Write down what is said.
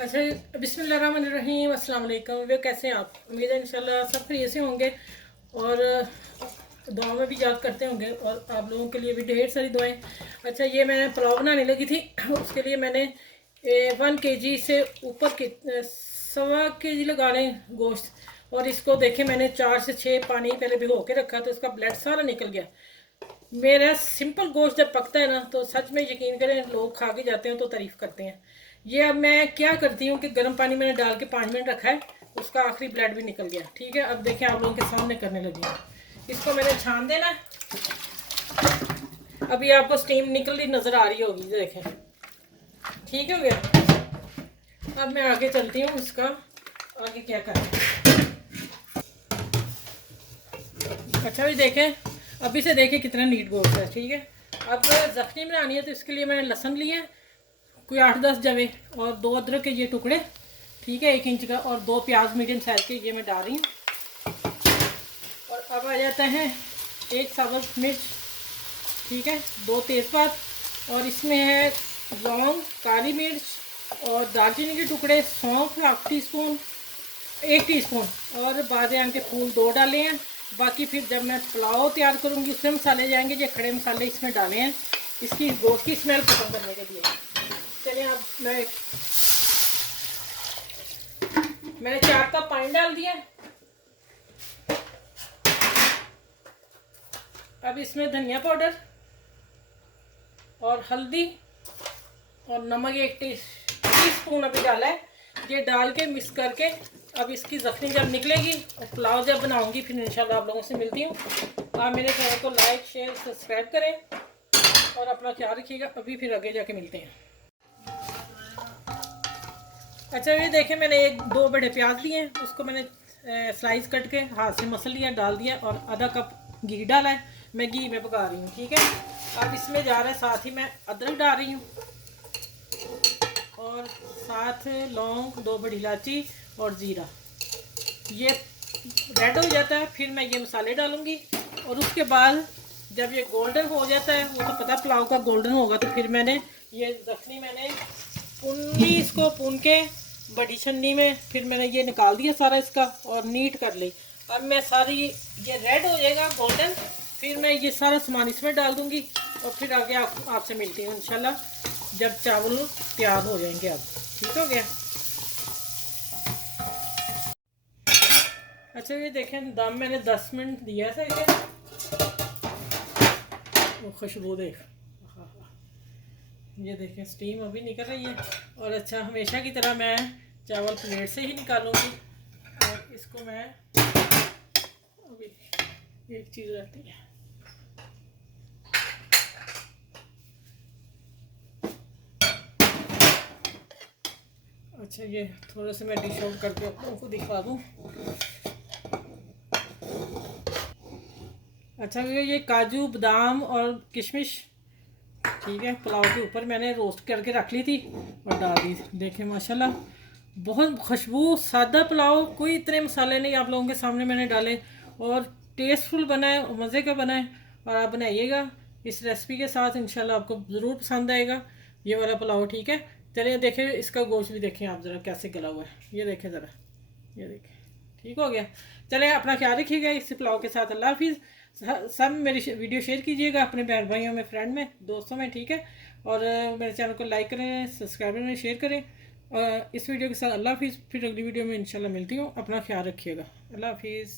अच्छा, बिस्मिल्लाहिर्रहमानिर्रहीम, अस्सलाम वालेकुम। वे कैसे हैं आप? उम्मीद है इंशाल्लाह सब खैरियत से होंगे और दुआ में भी याद करते होंगे और आप लोगों के लिए भी ढेर सारी दुआएं। अच्छा, ये मैं पुलाव बनाने लगी थी। उसके लिए मैंने 1 kg से ऊपर के 1.25 kg लगा लें गोश्त। और इसको देखें, मैंने 4 से 6 पानी पहले भिगो के रखा तो इसका ब्लड सारा निकल गया। मेरा सिंपल गोश्त जब पकता है ना तो सच में यकीन करें, लोग खा के जाते हैं तो तारीफ़ करते हैं। ये अब मैं क्या करती हूँ कि गर्म पानी मैंने डाल के 5 मिनट रखा है, उसका आखिरी ब्लड भी निकल गया। ठीक है, अब देखें, आप लोगों के सामने करने लगी हूँ। इसको मैंने छान देना है। अभी आपको स्टीम निकल रही नज़र आ रही होगी, देखें। ठीक हो गया। अब मैं आगे चलती हूँ, इसका आगे क्या करना है। अच्छा भी देखें, अभी से देखें कितना नीट गोश्त है। ठीक है, अब जख्मी बनानी है तो इसके लिए मैंने लहसुन लिया है, कोई 8-10 जवे, और 2 अदरक के ये टुकड़े, ठीक है, 1 इंच का, और 2 प्याज मीडियम साइज के ये मैं डाल रही हूँ। और अब आ जाता है 1 साबुत मिर्च, ठीक है, 2 तेज़पात, और इसमें है लौंग, काली मिर्च और दालचीनी के टुकड़े, सौंफ 1/2 टीस्पून, 1 टीस्पून, और बादम के फूल 2 डाले हैं। बाकी फिर जब मैं पुलाव तैयार करूँगी उसमें मसाले जाएंगे, ये खड़े मसाले इसमें डाले हैं इसकी गोश्त की स्मेल खत्म करने के लिए। चलिए, अब मैंने 4 कप पानी डाल दिया। अब इसमें धनिया पाउडर और हल्दी और नमक 1 टीस्पून अभी डाला है। ये डाल के मिक्स करके अब इसकी जख्मी जब निकलेगी और पुलाव जब बनाऊंगी फिर इंशाल्लाह आप लोगों से मिलती हूँ। आप मेरे चैनल को लाइक शेयर सब्सक्राइब करें और अपना ख्याल रखिएगा। अभी फिर आगे जाके मिलते हैं। अच्छा, ये देखें, मैंने 1-2 बड़े प्याज लिए हैं, उसको मैंने स्लाइस कट के हाथ से मसल लिया, डाल दिया, और आधा कप घी डाला है। मैं घी में पका रही हूँ। ठीक है, अब इसमें जा रहा है, साथ ही मैं अदरक डाल रही हूँ, और साथ लौंग, 2 बड़ी इलायची और ज़ीरा। ये रेड हो जाता है फिर मैं ये मसाले डालूँगी, और उसके बाद जब ये गोल्डन हो जाता है, वो तो पता पुलाव का गोल्डन होगा, तो फिर मैंने ये जख्मी मैंने भून ली, इसको भून के बड़ी छन्नी में, फिर मैंने ये निकाल दिया सारा इसका और नीट कर ली। अब मैं सारी ये रेड हो जाएगा गोल्डन, फिर मैं ये सारा सामान इसमें डाल दूँगी, और फिर आगे आपसे मिलती हूँ इंशाल्लाह जब चावल तैयार हो जाएंगे। अब ठीक हो गया। अच्छा, ये देखें, दम मैंने 10 मिनट दिया था इसे। वो खुशबू देख, ये देखें, स्टीम अभी निकल रही है। और अच्छा, हमेशा की तरह मैं चावल प्लेट से ही निकालूंगी, और इसको मैं अभी एक चीज़ रहती है। अच्छा, ये थोड़ा सा मैं डिश आउट करके आप लोगों को दिखा दूँ। अच्छा, ये काजू बादाम और किशमिश, ठीक है, पुलाव के ऊपर मैंने रोस्ट करके रख ली थी और डाल दी। देखें माशाल्लाह, बहुत खुशबू, सादा पुलाव, कोई इतने मसाले नहीं आप लोगों के सामने मैंने डाले, और टेस्टफुल बना है और मज़े का बना है। और आप बनाइएगा इस रेसिपी के साथ, इंशाल्लाह आपको ज़रूर पसंद आएगा ये वाला पुलाव। ठीक है, चलिए देखें, इसका गोश्त भी देखें आप ज़रा कैसे गला हुआ है। ये देखें ज़रा, ये देखें, ठीक हो गया। चले, अपना ख्याल रखिएगा इस पुलाव के साथ। अल्लाह हाफिज़। सब मेरी वीडियो शेयर कीजिएगा अपने बहन भाइयों में, फ्रेंड में, दोस्तों में। ठीक है, और मेरे चैनल को लाइक करें, सब्सक्राइब करें, शेयर करें। और इस वीडियो के साथ अल्लाह हाफिज़। फिर अगली वीडियो में इंशाल्लाह मिलती हूँ। अपना ख्याल रखिएगा। अल्लाह हाफिज़।